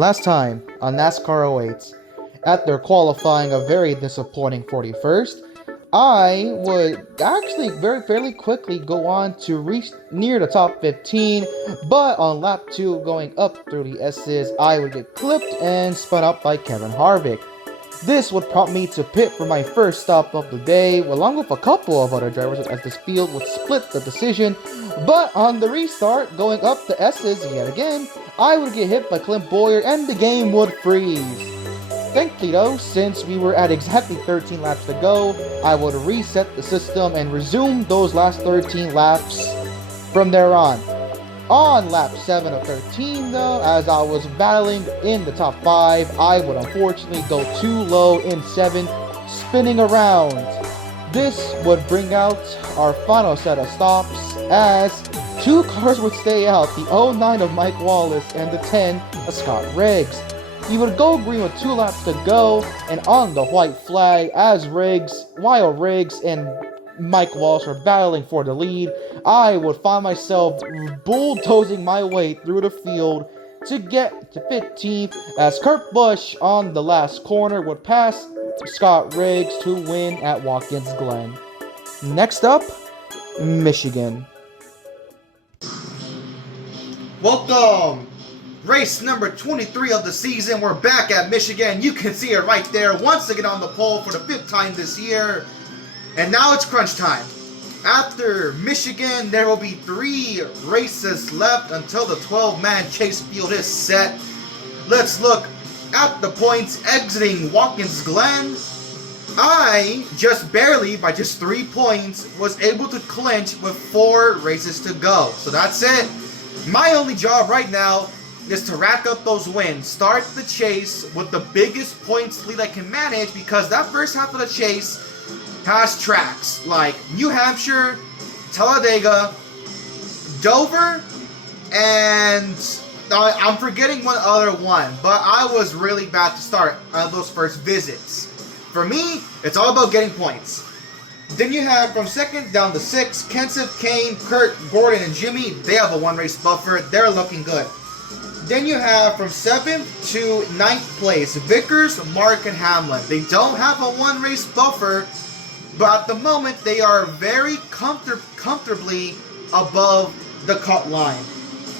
Last time on NASCAR '08, after qualifying a very disappointing 41st, I would actually fairly quickly go on to reach near the top 15, but on lap 2 going up through the S's, I would get clipped and spun up by Kevin Harvick. This would prompt me to pit for my first stop of the day, along with a couple of other drivers as this field would split the decision, but on the restart, going up the S's yet again, I would get hit by Clint Bowyer and the game would freeze. Thankfully though, since we were at exactly 13 laps to go, I would reset the system and resume those last 13 laps from there on. On lap 7 of 13 though, as I was battling in the top 5, I would unfortunately go too low in 7, spinning around. This would bring out our final set of stops, as 2 cars would stay out, the 09 of Mike Wallace and the 10 of Scott Riggs. He would go green with 2 laps to go, and on the white flag, while Riggs and Mike Wallace were battling for the lead, I would find myself bulldozing my way through the field to get to 15th, as Kurt Busch on the last corner would pass Scott Riggs to win at Watkins Glen. Next up, Michigan. Welcome! Race number 23 of the season. We're back at Michigan. You can see it right there. Once again on the pole for the 5th time this year. And now it's crunch time. After Michigan, there will be 3 races left until the 12-man chase field is set. Let's look at the points exiting Watkins Glen. I just barely, by just 3 points, was able to clinch with 4 races to go. So that's it. My only job right now is to rack up those wins. Start the chase with the biggest points lead I can manage, because that first half of the chase has tracks like New Hampshire, Talladega, Dover, and I'm forgetting one other one, but I was really bad to start on those first visits. For me, it's all about getting points. Then you have from 2nd down to 6th, Kenseth, Kane, Kurt, Gordon, and Jimmy. They have a 1-race buffer. They're looking good. Then you have from 7th to 9th place, Vickers, Mark, and Hamlin. They don't have a 1-race buffer, but at the moment they are very comfortably above the cut line.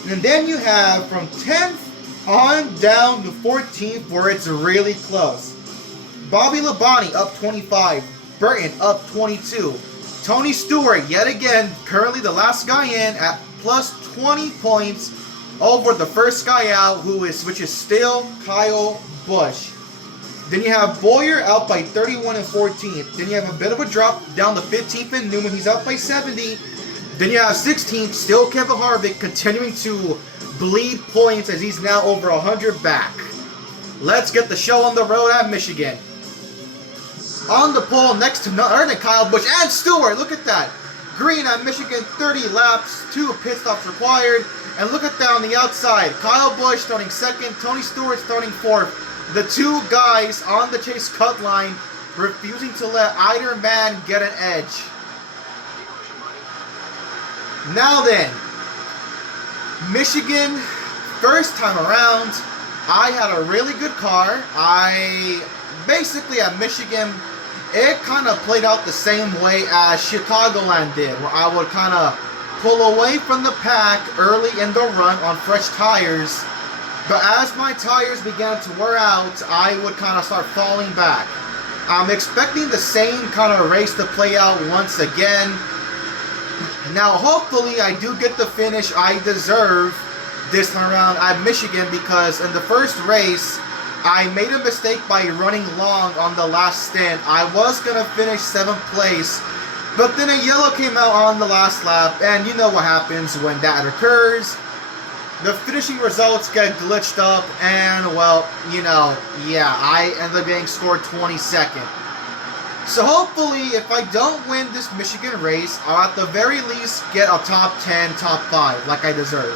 And then you have from 10th on down to 14th, where it's really close. Bobby Labonte up 25, Burton up 22. Tony Stewart, yet again, currently the last guy in at plus 20 points over the first guy out, which is still Kyle Busch. Then you have Bowyer out by 31 and 14th. Then you have a bit of a drop down to 15th in Newman. He's out by 70. Then you have 16th, still Kevin Harvick, continuing to bleed points as he's now over 100 back. Let's get the show on the road at Michigan. On the pole next to none other than Kyle Busch and Stewart. Look at that. Green at Michigan, 30 laps, 2 pit stops required. And look at that on the outside. Kyle Busch starting 2nd, Tony Stewart starting 4th. The 2 guys on the chase cut line refusing to let either man get an edge. Now then, Michigan, first time around, I had a really good car. Basically at Michigan, it kind of played out the same way as Chicagoland did, where I would kind of pull away from the pack early in the run on fresh tires. But as my tires began to wear out, I would kind of start falling back. I'm expecting the same kind of race to play out once again. Now, hopefully, I do get the finish I deserve this time around at Michigan, because in the first race, I made a mistake by running long on the last stint. I was going to finish 7th place, but then a yellow came out on the last lap, and you know what happens when that occurs. The finishing results get glitched up, and well, I end up getting scored 22nd. So hopefully, if I don't win this Michigan race, I'll at the very least get a top 10, top 5, like I deserve.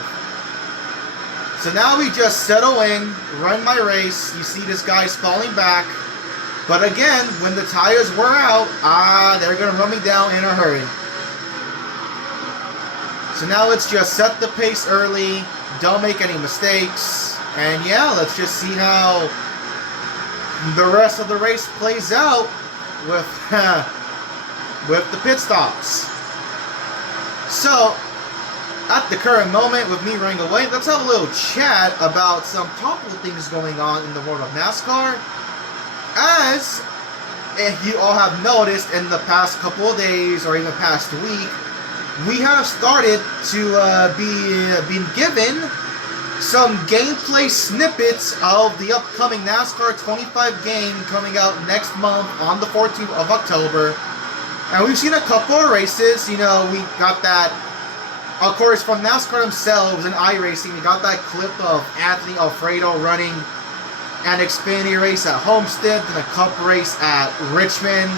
So now we just settle in, run my race. You see this guy's falling back. But again, when the tires wear out, they're going to run me down in a hurry. So now let's just set the pace early. Don't make any mistakes. And yeah, let's just see how the rest of the race plays out with with the pit stops. So, at the current moment, with me running away, let's have a little chat about some topical things going on in the world of NASCAR. As you all have noticed in the past couple of days, or even past week, we have started to be given some gameplay snippets of the upcoming NASCAR 25 game coming out next month on the 14th of October. And we've seen a couple of races. You know, we got that, of course, from NASCAR themselves and iRacing. We got that clip of Anthony Alfredo running an Xfinity race at Homestead, then a Cup race at Richmond.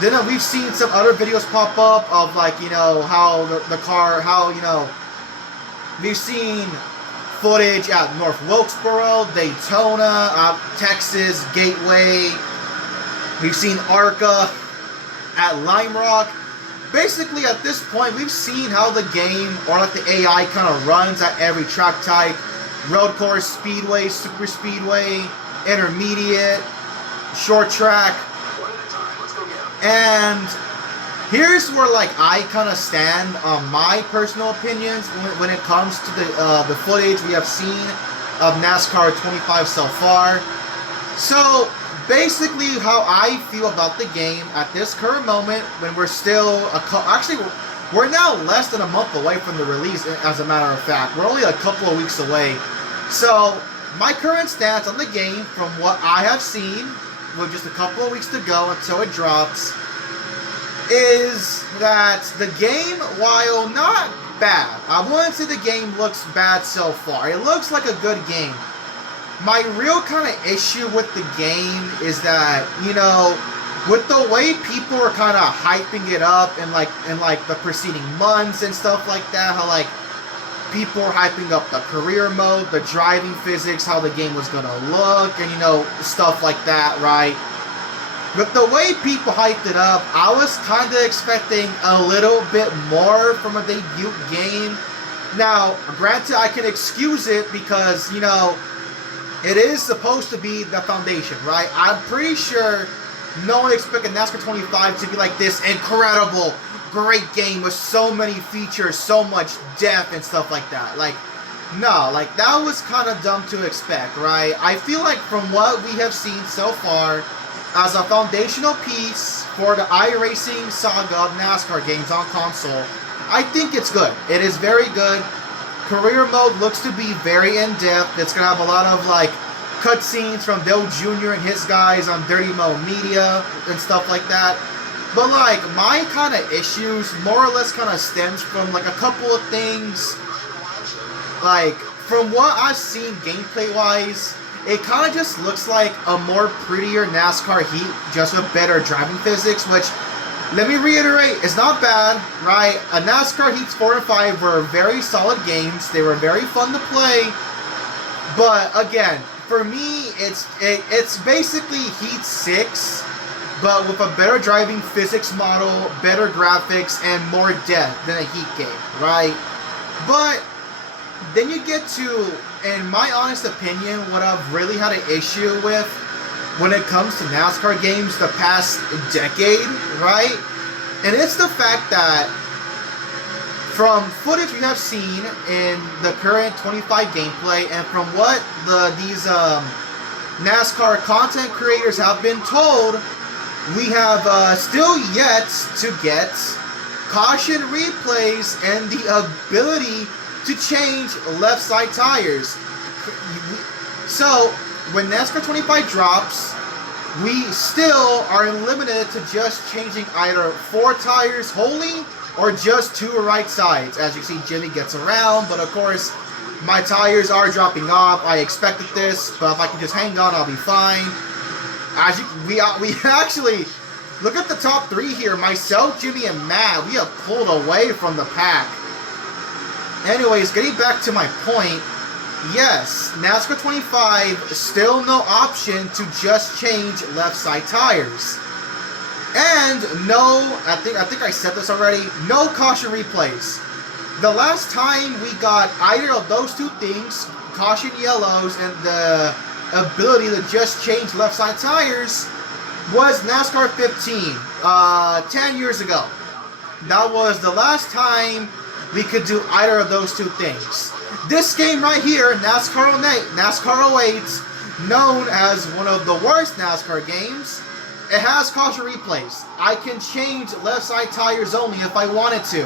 Then we've seen some other videos pop up of, like, you know, how the car, how, you know, we've seen footage at North Wilkesboro, Daytona, Texas, Gateway. We've seen ARCA at Lime Rock. Basically, at this point, we've seen how the game, or like the AI, kind of runs at every track type. Road course, speedway, super speedway, intermediate, short track. And here's where, like, I kind of stand on my personal opinions when it comes to the footage we have seen of NASCAR 25 so far. So basically, how I feel about the game at this current moment, when we're still we're now less than a month away from the release. As a matter of fact, we're only a couple of weeks away. So my current stance on the game, from what I have seen, with just a couple of weeks to go until it drops, is that the game, while not bad, I wouldn't say the game looks bad so far. It looks like a good game. My real kind of issue with the game is that, you know, with the way people are kind of hyping it up in the preceding months and stuff like that, how, like, people are hyping up the career mode, the driving physics, how the game was gonna look, and, you know, stuff like that, right? But the way people hyped it up, I was kind of expecting a little bit more from a debut game. Now, granted, I can excuse it because, you know, it is supposed to be the foundation, right? I'm pretty sure no one expected NASCAR 25 to be like this incredible, great game with so many features, so much depth and stuff like that. Like, no, like, that was kind of dumb to expect, right? I feel like from what we have seen so far, as a foundational piece for the iRacing saga of NASCAR games on console, I think it's good. It is very good. Career mode looks to be very in-depth. It's going to have a lot of, like, cutscenes from Dale Jr. and his guys on Dirty Mo Media and stuff like that. But, like, my kind of issues more or less kind of stems from, like, a couple of things. Like, from what I've seen gameplay-wise, it kind of just looks like a more prettier NASCAR Heat, just with better driving physics, which, let me reiterate, is not bad, right? A NASCAR Heats 4 and 5 were very solid games. They were very fun to play. But, again, for me, it's basically Heat 6, but with a better driving physics model, better graphics, and more depth than a Heat game, right? But then you get to, in my honest opinion, what I've really had an issue with when it comes to NASCAR games the past decade, right? And it's the fact that from footage we have seen in the current 25 gameplay, and from what these NASCAR content creators have been told, we have still yet to get caution replays and the ability to change left side tires. So when NASCAR 25 drops, we still are limited to just changing either 4 tires wholly or just 2 right sides. As you see, Jimmy gets around, but of course my tires are dropping off. I expected this, but if I can just hang on, I'll be fine. As we actually look at the top 3 here. Myself, Jimmy, and Matt, we have pulled away from the pack. Anyways, getting back to my point, yes, NASCAR 25, still no option to just change left side tires. And no, I think I said this already, no caution replays. The last time we got either of those 2 things, caution yellows and the ability to just change left side tires was NASCAR 15, 10 years ago. That was the last time we could do either of those two things. This game right here, NASCAR 08, known as one of the worst NASCAR games, it has caution replays. I can change left side tires only if I wanted to.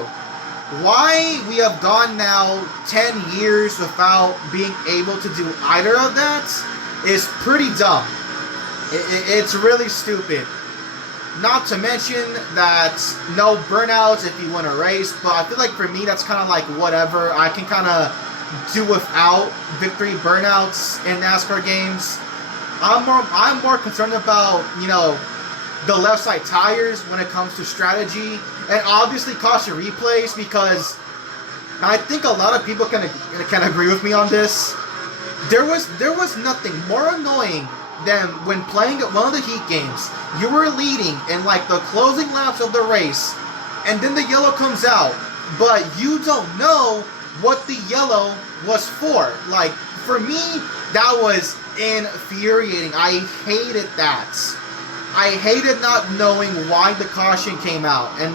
Why we have gone now 10 years without being able to do either of that is pretty dumb. It's really stupid. Not to mention that no burnouts if you win a race, but I feel like for me that's kind of like whatever. I can kind of do without victory burnouts in NASCAR games. I'm more concerned about, you know, the left side tires when it comes to strategy, and obviously caution replays, because I think a lot of people can agree with me on this. There was nothing more annoying than when playing one of the heat games. You were leading in like the closing laps of the race, and then the yellow comes out, but you don't know what the yellow was for. Like, for me, that was infuriating. I hated that. I hated not knowing why the caution came out, and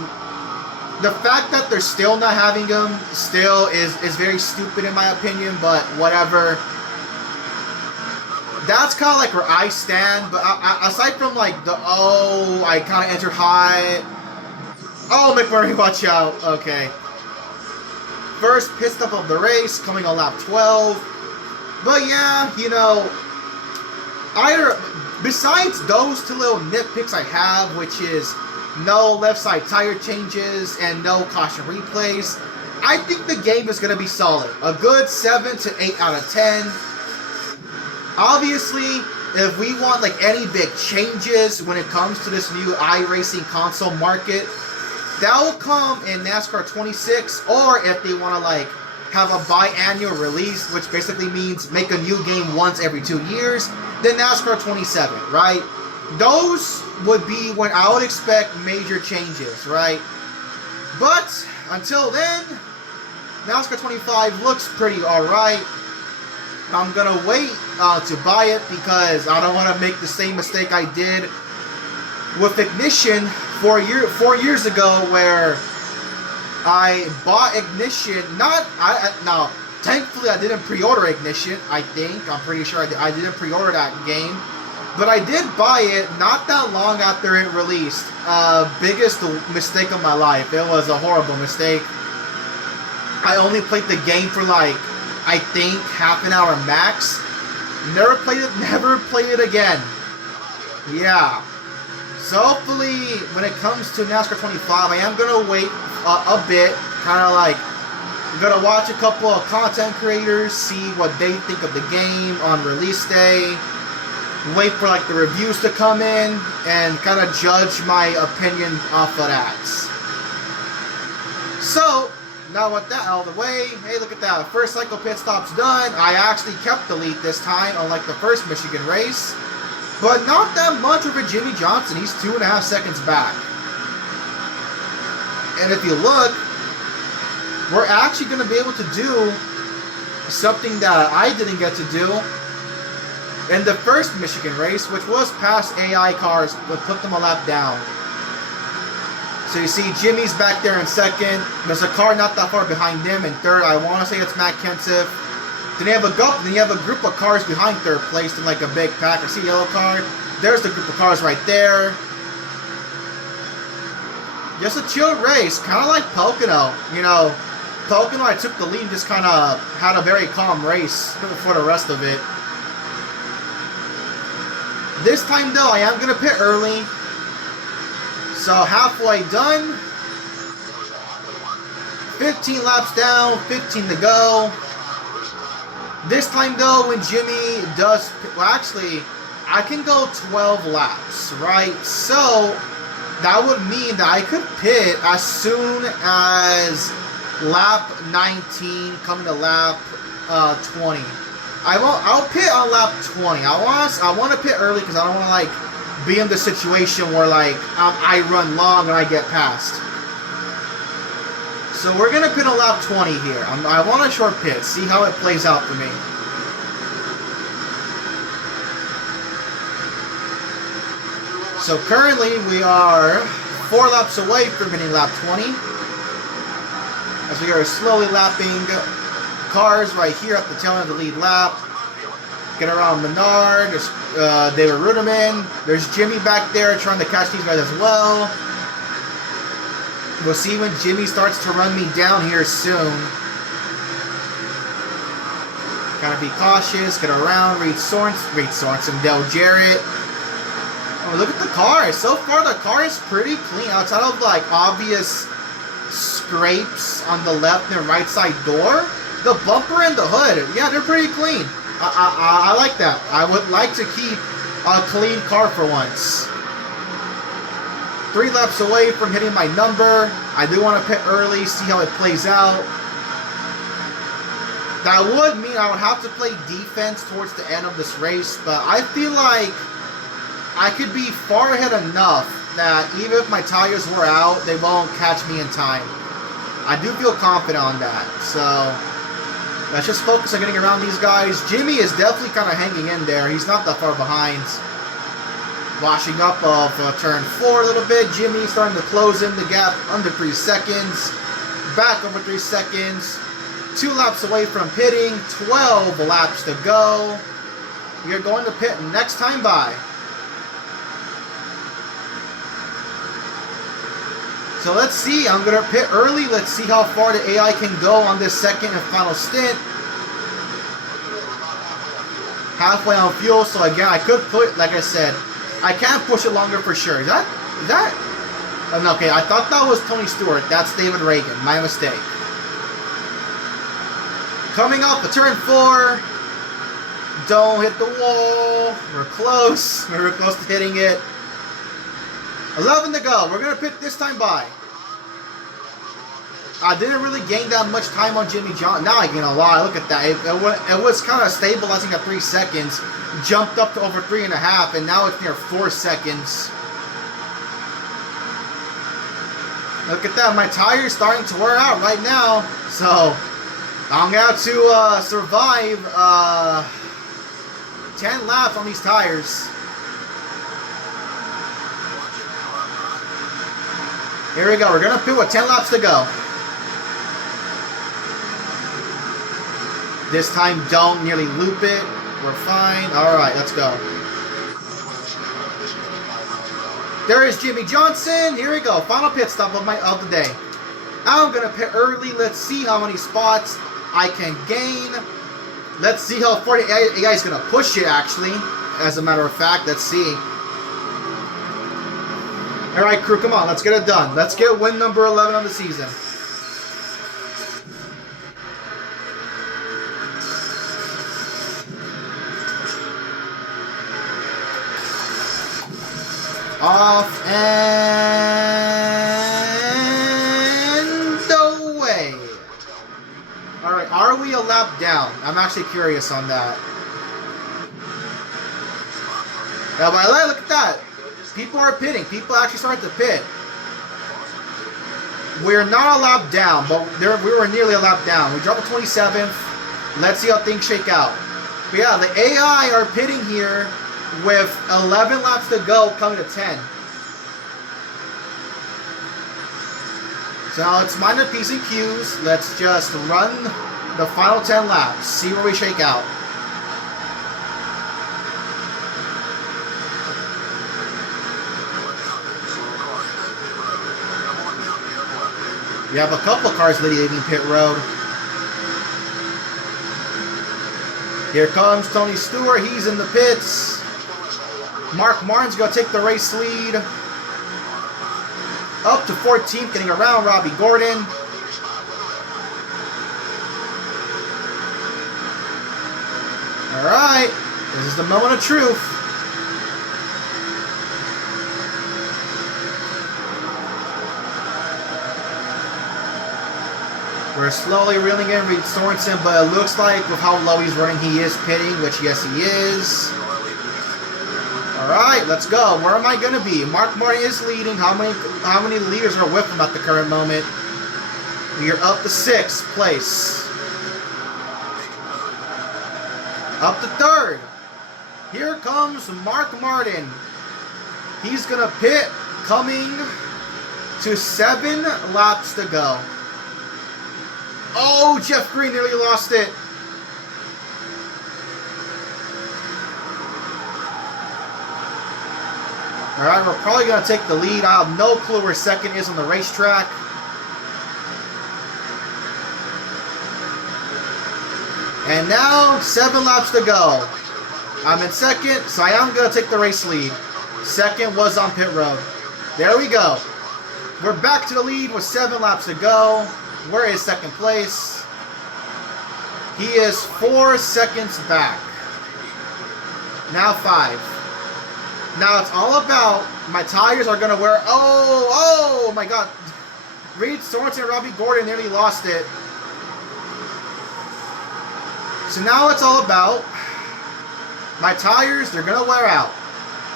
the fact that they're still not having them still is very stupid in my opinion, but whatever. That's kind of like where I stand, but aside from like I kind of entered high. Oh, McMurray, watch out. Okay. First pit stop of the race, coming on lap 12. But yeah, you know, besides those two little nitpicks I have, which is no left side tire changes and no caution replays, I think the game is going to be solid. A good 7 to 8 out of 10. Obviously, if we want like any big changes when it comes to this new iRacing console market, that will come in NASCAR 26, or if they want to like have a biannual release, which basically means make a new game once every 2 years, then NASCAR 27, right? Those would be when I would expect major changes, right? But until then, NASCAR 25 looks pretty alright. I'm gonna wait to buy it because I don't want to make the same mistake I did with Ignition 4 years ago, where I bought Ignition. Now, thankfully I didn't pre-order Ignition. I'm pretty sure I didn't pre-order that game, but I did buy it not that long after it released. Biggest mistake of my life. It was a horrible mistake. I only played the game for like, I think, half an hour max. Never played it again. Yeah. So hopefully, when it comes to NASCAR 25, I am gonna wait a bit. Kind of like, I'm gonna watch a couple of content creators, see what they think of the game on release day. Wait for like the reviews to come in, and kind of judge my opinion off of that. So, now with that out of the way, hey, look at that. First cycle pit stop's done. I actually kept the lead this time, unlike the first Michigan race. But not that much over Jimmy Johnson. He's 2.5 seconds back. And if you look, we're actually going to be able to do something that I didn't get to do in the first Michigan race, which was pass AI cars, but put them a lap down. So you see Jimmy's back there in second. There's a car not that far behind him in third. I want to say it's Matt Kenseth. Then you have a group of cars behind third place in like a big pack. I see a yellow car. There's the group of cars right there. Just a chill race, kind of like Pocono. You know, Pocono, I took the lead and just kind of had a very calm race for the rest of it. This time though, I am going to pit early. So halfway done. 15 laps down, 15 to go. This time though, when Jimmy does, well actually, I can go 12 laps, right? So that would mean that I could pit as soon as lap 19, coming to lap 20. I'll pit on lap 20. I want to pit early because I don't want to like be in the situation where like I run long and I get passed. So we're gonna pit on lap 20 here. I want a short pit. See how it plays out for me. So currently we are 4 laps away from hitting lap 20. As we are slowly lapping cars right here at the tail end of the lead lap. Get around Menard, there's David Ruderman, there's Jimmy back there trying to catch these guys as well. We'll see when Jimmy starts to run me down here soon. Gotta be cautious, get around Reed Sorensen, Dale Jarrett. Oh, look at the car. So far the car is pretty clean outside of like obvious scrapes on the left and right side door. The bumper and the hood, yeah, they're pretty clean. I like that. I would like to keep a clean car for once. 3 laps away from hitting my number. I do want to pit early, see how it plays out. That would mean I would have to play defense towards the end of this race, but I feel like I could be far ahead enough that even if my tires were out, they won't catch me in time. I do feel confident on that, so let's just focus on getting around these guys. Jimmy is definitely kind of hanging in there. He's not that far behind. Washing up of turn 4 a little bit. Jimmy starting to close in the gap under 3 seconds. Back over 3 seconds. 2 laps away from pitting. 12 laps to go. We are going to pit next time by. So let's see. I'm going to pit early. Let's see how far the AI can go on this second and final stint. Halfway on fuel. So again, I could put, like I said, I can't push it longer for sure. Is that? Okay, I thought that was Tony Stewart. That's David Reagan. My mistake. Coming off the turn 4. Don't hit the wall. We're close. We're close to hitting it. 11 to go. We're going to pit this time by. I didn't really gain that much time on Jimmy Johnson. Now I gain a lot. Look at that. It was kind of stabilizing at 3 seconds. Jumped up to over 3.5, and now it's near 4 seconds. Look at that. My tire's starting to wear out right now. So I'm going to have to survive 10 laps on these tires. Here we go. We're going to pit with 10 laps to go. This time, don't nearly loop it. We're fine. All right, let's go. There is Jimmy Johnson. Here we go. Final pit stop of the day. I'm going to pit early. Let's see how many spots I can gain. Let's see how far the AI is going to push it, actually. As a matter of fact, let's see. All right, crew, come on. Let's get it done. Let's get win number 11 on the season. Off and away. All right, are we a lap down? I'm actually curious on that. Now, by the way, look at that. People are pitting. People actually started to pit. We're not a lap down, but we were nearly a lap down. We dropped to 27th. Let's see how things shake out. But yeah, the AI are pitting here with 11 laps to go, coming to 10. So now it's minor P's and Q's. Let's just run the final 10 laps. See where we shake out. We have a couple cars leading pit road. Here comes Tony Stewart. He's in the pits. Mark Martin's going to take the race lead. Up to 14th, getting around Robbie Gordon. All right. This is the moment of truth. We're slowly reeling in Reed Sorensen, but it looks like with how low he's running, he is pitting, which yes, he is. All right, let's go. Where am I going to be? Mark Martin is leading. How many leaders are with him at the current moment? We are up to 6th place. Up to 3rd. Here comes Mark Martin. He's gonna pit, coming to 7 laps to go. Oh, Jeff Green nearly lost it. Alright, we're probably going to take the lead. I have no clue where second is on the racetrack. And now, 7 laps to go. I'm in second, so I am going to take the race lead. Second was on pit road. There we go. We're back to the lead with 7 laps to go. Where is second place? He is 4 seconds back. Now 5. Now it's all about my tires are going to wear... Oh my God. Reed Sorensen and Robbie Gordon nearly lost it. So now it's all about my tires, they're going to wear out.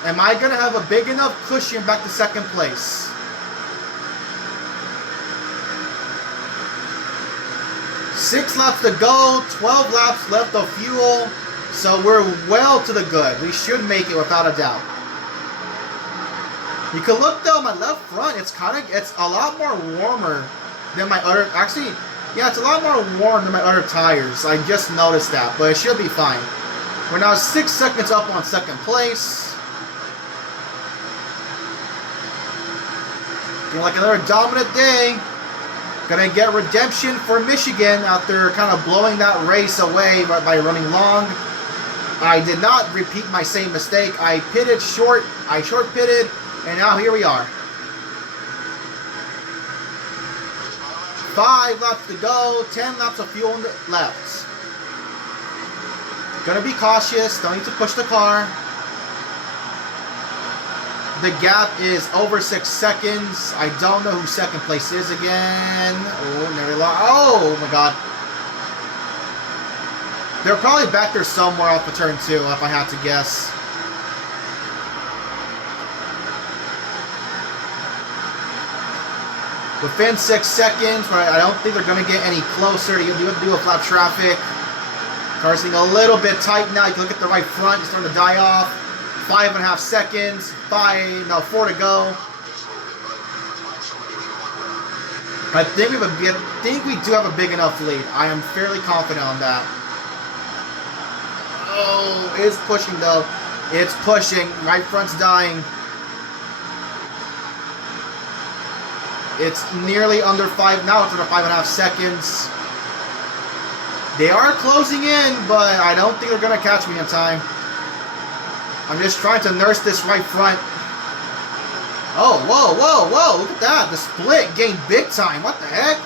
Am I going to have a big enough cushion back to second place? Six laps to go, 12 laps left of fuel, so we're well to the good. We should make it without a doubt. You can look though, my left front, it's a lot more warmer than my other, actually, yeah, it's a lot more warm than my other tires. I just noticed that, but it should be fine. We're now 6 seconds up on second place. Feeling like another dominant day. Gonna get redemption for Michigan after kind of blowing that race away by running long. I did not repeat my same mistake. I pitted short. I short pitted, and now here we are. 5 laps to go. 10 laps of fuel left. Gonna be cautious. Don't need to push the car. The gap is over 6 seconds. I don't know who second place is again. Oh, nearly lost. Oh my God. They're probably back there somewhere off of turn 2, if I had to guess. Within 6 seconds, but I don't think they're going to get any closer. You do a flat traffic. Car's getting a little bit tight now. You can look at the right front. It's starting to die off. 5.5 seconds. 4 to go. I think we do have a big enough lead. I am fairly confident on that. Oh, it's pushing though. It's pushing. Right front's dying. It's nearly under 5. Now it's under 5.5 seconds. They are closing in, but I don't think they're going to catch me in time. I'm just trying to nurse this right front. Oh, whoa. Look at that. The split gained big time. What the heck?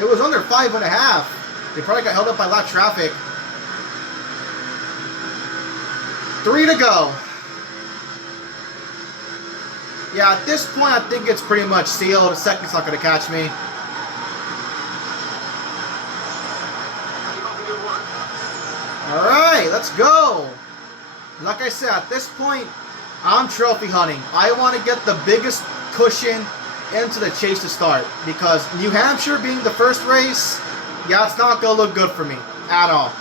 It was under 5.5. They probably got held up by lap traffic. 3 to go. Yeah, at this point, I think it's pretty much sealed. The second's not going to catch me. Alright, let's go. Like I said, at this point, I'm trophy hunting. I want to get the biggest cushion into the chase to start. Because New Hampshire being the first race, yeah, it's not going to look good for me at all.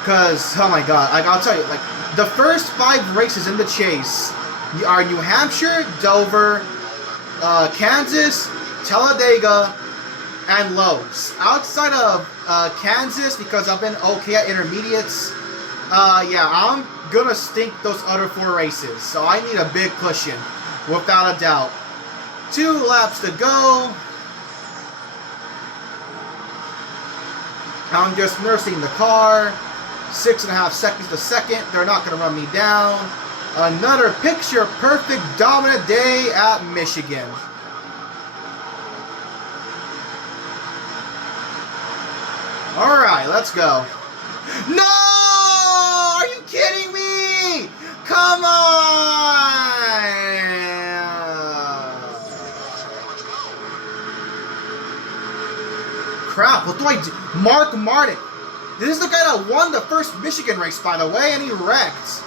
Because, oh my God, I'll tell you, like, the first 5 races in the chase are New Hampshire, Dover, Kansas, Talladega, and Lowe's. Outside of Kansas, because I've been okay at intermediates, yeah, I'm gonna stink those other 4 races. So I need a big cushion, without a doubt. 2 laps to go. I'm just nursing the car. 6.5 seconds to second. They're not going to run me down. Another picture-perfect dominant day at Michigan. Alright, let's go. No! Are you kidding me? Come on! Crap, what do I do? Mark Martin. This is the guy that won the first Michigan race, by the way, and he wrecked.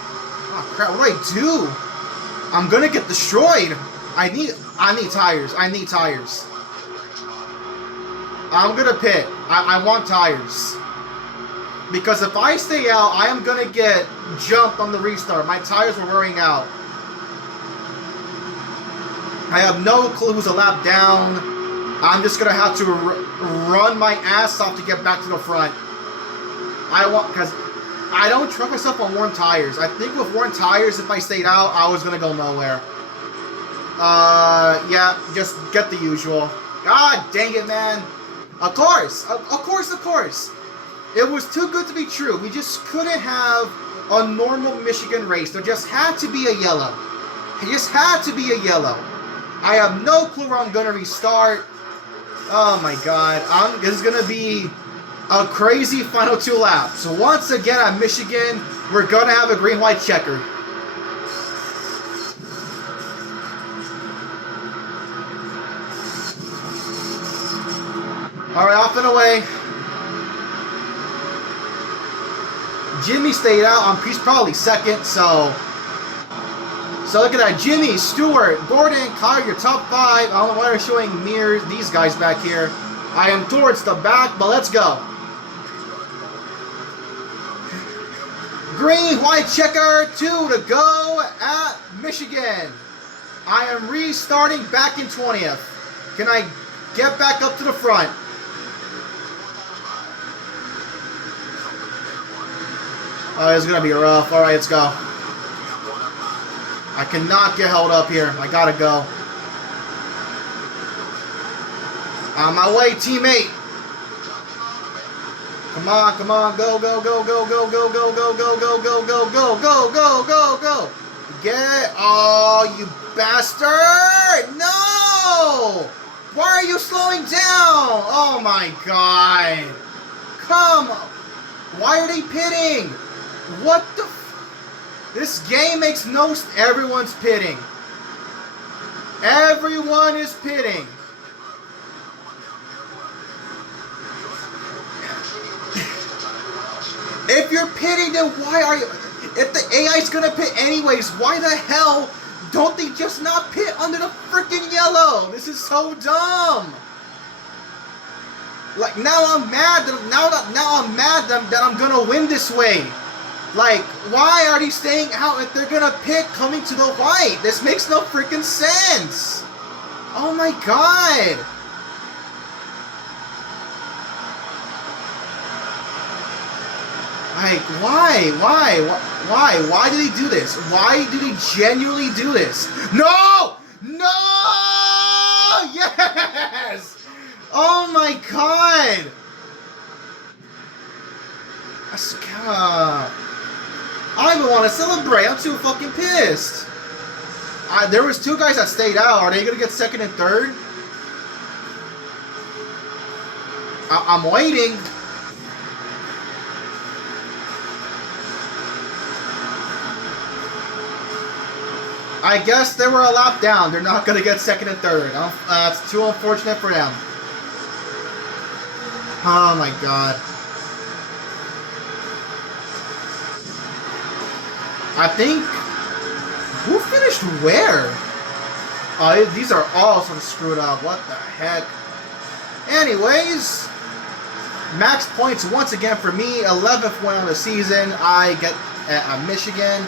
Oh crap, what do I do? I'm gonna get destroyed. I need tires. I need tires. I'm gonna pit. I want tires. Because if I stay out, I am going to get jumped on the restart. My tires were wearing out. I have no clue who's a lap down. I'm just going to have to run my ass off to get back to the front. Because I don't trust myself on worn tires. I think with worn tires, if I stayed out, I was going to go nowhere. Yeah, just get the usual. God dang it, man. Of course. It was too good to be true. We just couldn't have a normal Michigan race. There just had to be a yellow. It just had to be a yellow. I have no clue where I'm going to restart. Oh my god. This is going to be a crazy final 2 laps. So once again at Michigan, we're going to have a green-white checker. Alright, off and away. Jimmy stayed out. He's probably second, so look at that. Jimmy, Stewart, Gordon, Kyle, your top 5. I don't know why they're showing mirrors. These guys back here. I am towards the back, but let's go. Green, white checker, 2 to go at Michigan. I am restarting back in 20th. Can I get back up to the front? Oh, it's going to be rough. All right, let's go. I cannot get held up here. I got to go. On my way, teammate. Come on, come on. Go, go, go, go, go, go, go, go, go, go, go, go, go, go, go, go, go. Get. Oh, you bastard. No. Why are you slowing down? Oh, my God. Come on. Why are they pitting? What the This game makes no... Everyone's pitting. Everyone is pitting. If you're pitting, then why are you... If the AI's gonna pit anyways, why the hell don't they just not pit under the freaking yellow? This is so dumb. Like, now I'm mad that... Now I'm mad that I'm gonna win this way. Like, why are they staying out if they're gonna pit coming to the white? This makes no freaking sense. Oh my god. Like, why? Why do they do this? Why do they genuinely do this? No! No! Yes! Oh my god! I don't even want to celebrate. I'm too fucking pissed. There was 2 guys that stayed out. Are they going to get second and third? I'm waiting. I guess they were a lap down. They're not going to get second and third. It's too unfortunate for them. Oh my god. I think... Who finished where? These are all sort of screwed up. What the heck? Anyways, max points once again for me. 11th win of the season. I get Michigan.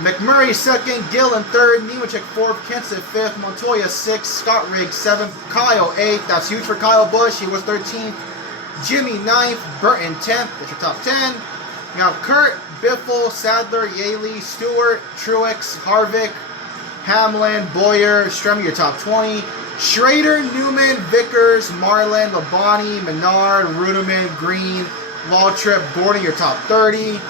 McMurray 2nd, Gill in 3rd, Nemechek 4th, Kenson 5th, Montoya 6th, Scott Riggs 7th, Kyle 8th. That's huge for Kyle Busch. He was 13th. Jimmy 9th, Burton 10th. That's your top 10. You have Kurt, Biffle, Sadler, Yaley, Stewart, Truex, Harvick, Hamlin, Boyer, Stremme, your top 20. Schrader, Newman, Vickers, Marlin, Labonte, Menard, Ruderman, Green, Waltrip, Gordon, your top 30.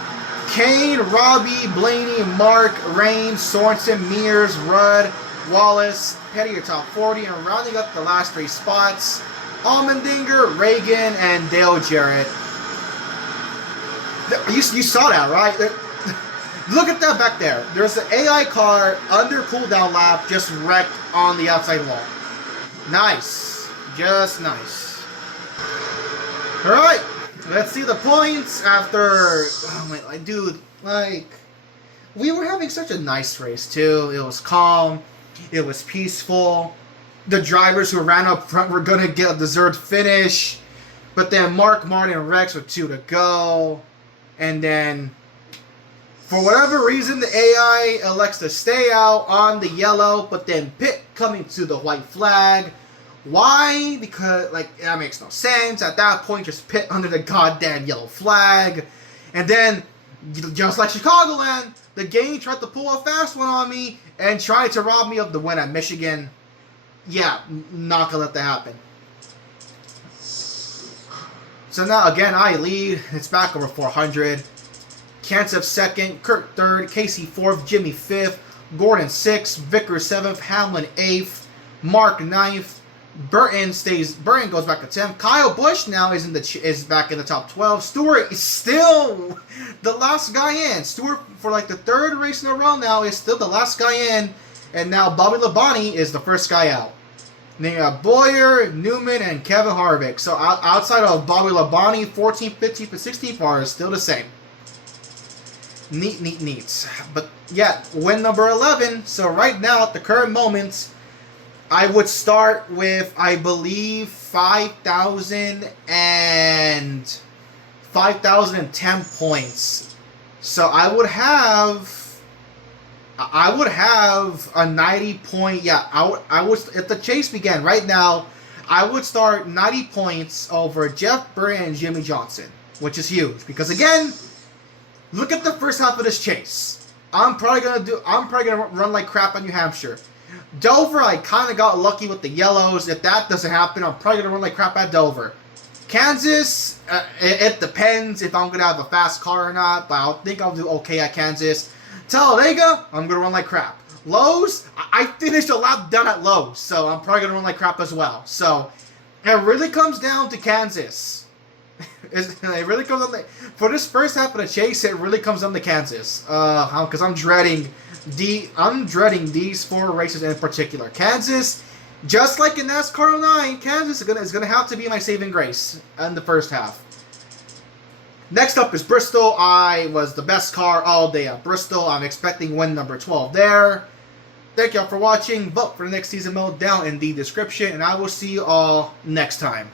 Kane, Robbie, Blaney, Mark, Rain, Sorensen, Mears, Rudd, Wallace, Petty, your top 40. And rounding up the last 3 spots, Allmendinger, Reagan, and Dale Jarrett. You saw that, right? Look at that back there. There's an AI car under cooldown lap just wrecked on the outside wall. Nice. Just nice. Alright. Let's see the points after... Oh my... Dude, like... We were having such a nice race, too. It was calm. It was peaceful. The drivers who ran up front were going to get a deserved finish. But then Mark, Martin, and Rex with 2 to go. And then, for whatever reason, the AI elects to stay out on the yellow, but then pit coming to the white flag. Why? Because, like, that makes no sense. At that point, just pit under the goddamn yellow flag. And then, just like Chicagoland, the game tried to pull a fast one on me and tried to rob me of the win at Michigan. Yeah, not gonna let that happen. So now, again, I lead. It's back over 400. Kantsev second, Kurt third, Casey fourth, Jimmy fifth, Gordon sixth, Vickers seventh, Hamlin eighth, Mark ninth. Burton goes back to 10th. Kyle Busch now is back in the top 12. Stewart is still the last guy in. Stewart, for like the third race in a row now, is still the last guy in. And now Bobby Labonte is the first guy out. And then you got Boyer, Newman, and Kevin Harvick. So outside of Bobby Labonte, 14th, 15th, and 16th are still the same. Neat. But yeah, win number 11. So right now, at the current moment, I would start with, I believe, 5,010 points. So I would have a 90 point. Yeah, I would if the chase began right now, I would start 90 points over Jeff Burton and Jimmy Johnson, which is huge because again, look at the first half of this chase. I'm probably gonna run like crap on New Hampshire. Dover, I kind of got lucky with the yellows. If that doesn't happen, I'm probably going to run like crap at Dover. Kansas, it depends if I'm going to have a fast car or not, but I think I'll do okay at Kansas. Talladega, I'm going to run like crap. Lowe's, I finished a lap done at Lowe's, so I'm probably going to run like crap as well. So, it really comes down to Kansas. It really comes down to, for this first half of the chase, it really comes down to Kansas. Because I'm dreading these 4 races in particular. Kansas, just like in NASCAR 09, Kansas is gonna have to be my saving grace in the first half. Next up is Bristol. I was the best car all day at Bristol. I'm expecting win number 12 there. Thank y'all for watching. Vote for the next season mode down in the description, and I will see you all next time.